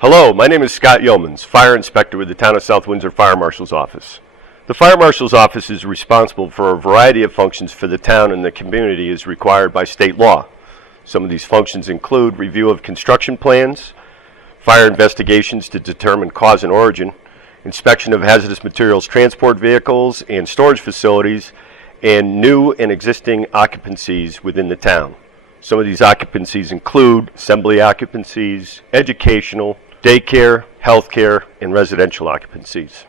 Hello, my name is Scott Yeomans, Fire Inspector with the Town of South Windsor Fire Marshal's Office. The Fire Marshal's Office is responsible for a variety of functions for the town and the community as required by state law. Some of these functions include review of construction plans, fire investigations to determine cause and origin, inspection of hazardous materials transport vehicles and storage facilities, and new and existing occupancies within the town. Some of these occupancies include assembly occupancies, educational, daycare, healthcare, and residential occupancies.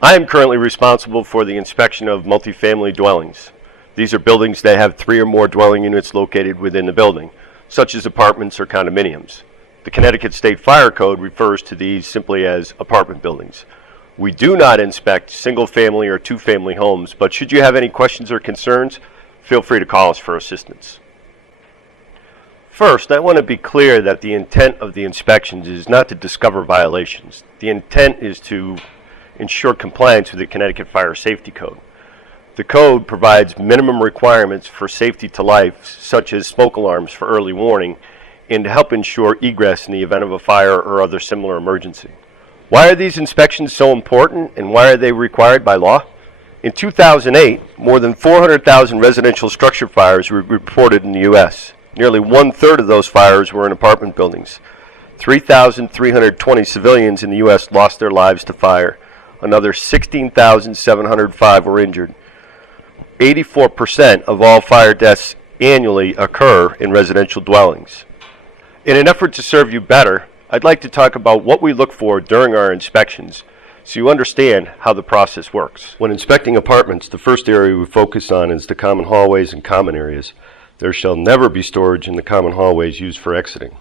I am currently responsible for the inspection of multifamily dwellings. These are buildings that have 3 or more dwelling units located within the building, such as apartments or condominiums. The Connecticut State Fire Code refers to these simply as apartment buildings. We do not inspect single-family or two-family homes, but should you have any questions or concerns, feel free to call us for assistance. First, I want to be clear that the intent of the inspections is not to discover violations. The intent is to ensure compliance with the Connecticut Fire Safety Code. The code provides minimum requirements for safety to life, such as smoke alarms for early warning, and to help ensure egress in the event of a fire or other similar emergency. Why are these inspections so important, and why are they required by law? In 2008, more than 400,000 residential structure fires were reported in the U.S. Nearly 1/3 of those fires were in apartment buildings. 3,320 civilians in the U.S. lost their lives to fire. Another 16,705 were injured. 84% of all fire deaths annually occur in residential dwellings. In an effort to serve you better, I'd like to talk about what we look for during our inspections so you understand how the process works. When inspecting apartments, the first area we focus on is the common hallways and common areas. There shall never be storage in the common hallways used for exiting.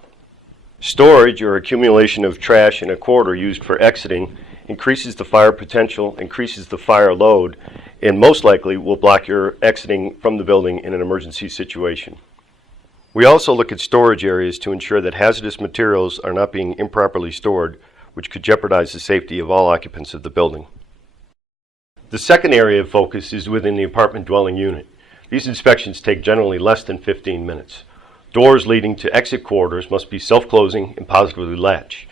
Storage or accumulation of trash in a corridor used for exiting increases the fire potential, increases the fire load, and most likely will block your exiting from the building in an emergency situation. We also look at storage areas to ensure that hazardous materials are not being improperly stored, which could jeopardize the safety of all occupants of the building. The second area of focus is within the apartment dwelling unit. These inspections take generally less than 15 minutes. Doors leading to exit corridors must be self-closing and positively latch.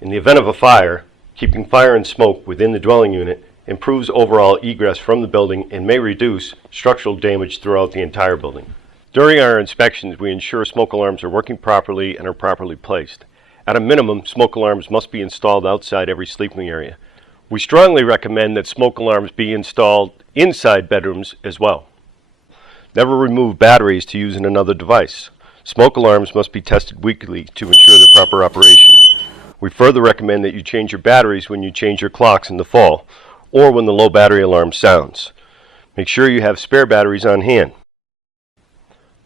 In the event of a fire, keeping fire and smoke within the dwelling unit improves overall egress from the building and may reduce structural damage throughout the entire building. During our inspections, we ensure smoke alarms are working properly and are properly placed. At a minimum, smoke alarms must be installed outside every sleeping area. We strongly recommend that smoke alarms be installed inside bedrooms as well. Never remove batteries to use in another device. Smoke alarms must be tested weekly to ensure their proper operation. We further recommend that you change your batteries when you change your clocks in the fall or when the low battery alarm sounds. Make sure you have spare batteries on hand.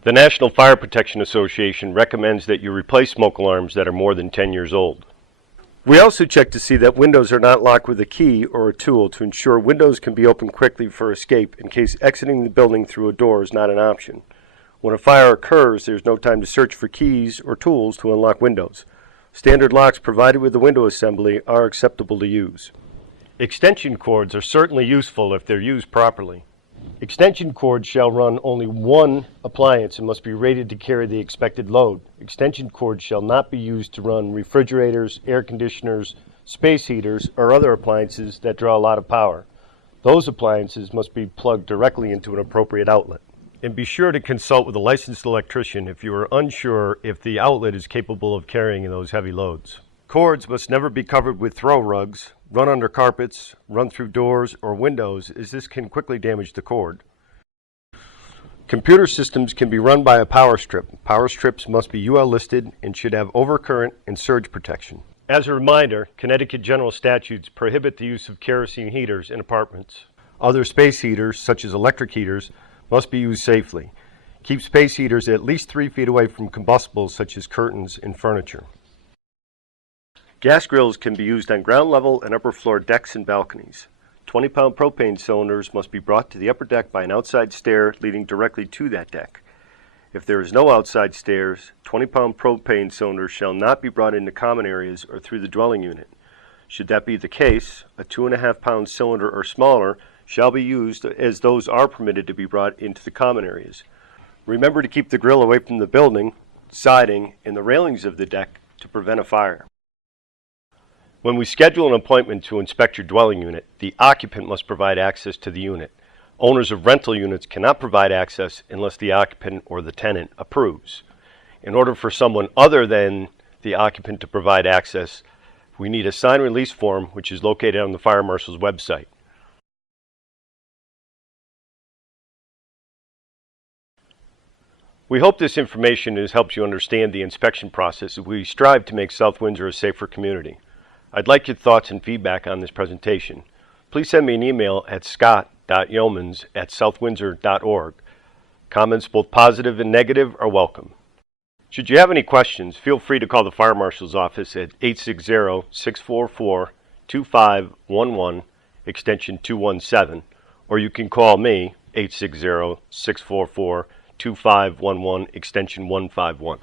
The National Fire Protection Association recommends that you replace smoke alarms that are more than 10 years old. We also check to see that windows are not locked with a key or a tool to ensure windows can be opened quickly for escape in case exiting the building through a door is not an option. When a fire occurs, there's no time to search for keys or tools to unlock windows. Standard locks provided with the window assembly are acceptable to use. Extension cords are certainly useful if they're used properly. Extension cords shall run only one appliance and must be rated to carry the expected load. Extension cords shall not be used to run refrigerators, air conditioners, space heaters, or other appliances that draw a lot of power. Those appliances must be plugged directly into an appropriate outlet. And be sure to consult with a licensed electrician if you are unsure if the outlet is capable of carrying those heavy loads. Cords must never be covered with throw rugs, run under carpets, run through doors or windows, as this can quickly damage the cord. Computer systems can be run by a power strip. Power strips must be UL listed and should have overcurrent and surge protection. As a reminder, Connecticut general statutes prohibit the use of kerosene heaters in apartments. Other space heaters, such as electric heaters, must be used safely. Keep space heaters at least 3 feet away from combustibles such as curtains and furniture. Gas grills can be used on ground level and upper floor decks and balconies. 20-pound propane cylinders must be brought to the upper deck by an outside stair leading directly to that deck. If there is no outside stairs, 20-pound propane cylinders shall not be brought into common areas or through the dwelling unit. Should that be the case, a 2.5-pound cylinder or smaller shall be used, as those are permitted to be brought into the common areas. Remember to keep the grill away from the building, siding, and the railings of the deck to prevent a fire. When we schedule an appointment to inspect your dwelling unit, the occupant must provide access to the unit. Owners of rental units cannot provide access unless the occupant or the tenant approves. In order for someone other than the occupant to provide access, we need a sign release form, which is located on the Fire Marshal's website. We hope this information has helped you understand the inspection process as we strive to make South Windsor a safer community. I'd like your thoughts and feedback on this presentation. Please send me an email at scott.yeomans@southwindsor.org. Comments, both positive and negative, are welcome. Should you have any questions, feel free to call the Fire Marshal's office at 860-644-2511, extension 217, or you can call me, 860-644-2511, extension 151.